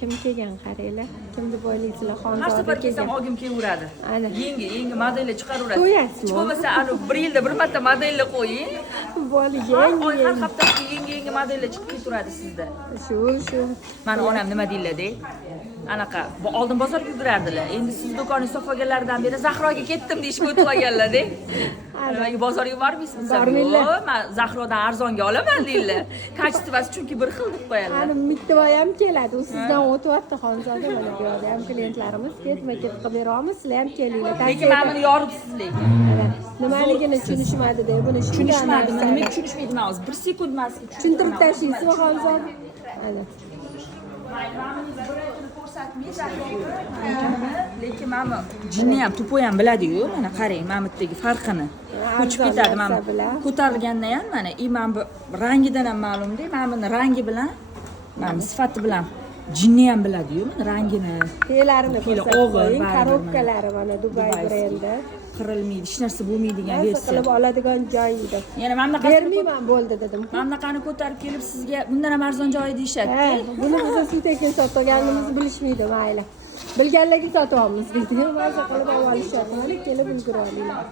Kim kelgan qaranglar. Kimni bo'ylaysizlar xonzoda. Har safar kelsam ogim kelaveradi. Ana. Yangi modellar chiqaraveradi. Qo'yasizmi? Hech bo'lmasa anu 1 yilda bir marta modellar qo'ying. Bola Har yangi. haftasiga yangi modellar chiqib ketaveradi sizda. Shu. Mana onam nima deyiladi? Anaqa, bu oldin bozorga yugurardilar. Endi siz do'konning sotganlaridan beri Zahroga ketdim deyishga o'tib olganlar-da. Nimaga bozorga bormaysizmi? Bormaylar. Yo'q, men Zahrodan arzonga olaman deydilar. Kачествоsi chunki bir xil deb qo'yadilar. Ana Mittivoy ham keladi. U sizdan o'tyapti xonzoda. Mana bu yerda ham klientlarimiz ketma-ket qilib beramiz. Sizlar ham kelinglar. Lekin men buni yoribsiz lekin. Ana, nimaligini tushunishmadi-da, buni Tushunishmadimi? Nima tushunishmaydi men hozir 1 sekund emas. Tushuntirib tashlaysizmi xonzoda? Ana. Lekin mana jinni ham to'po ham biladi-yu, mana qarang, mana bu yerdagi farqini. Ko'chib ketadi mana. Ko'tarilganda ham mana, mana bu rangidan ham ma'lum-da, mana buni rangi bilan, mana sifati bilan jinni ham biladi-yu, mana rangini. Telarini ko'rsatib qo'ying, baribir korobkalari mana Dubai brendi. Qirilmaydi, hech narsa bo'lmaydigan Narsa versiya. qilib oladigan joyida. Yana mana bunaqa Bermayman bo'ldi dedim. mana bunaqani ko'tarib kelib sizga bundan ham arzon joyi deyishadi. Buni biz suv-tekin sotganimizni bilishmaydi, mayli. Bilganlarga sotyapmiz deydi. Narsa qilib olishyapti. Mana kelib ulgura olinglar.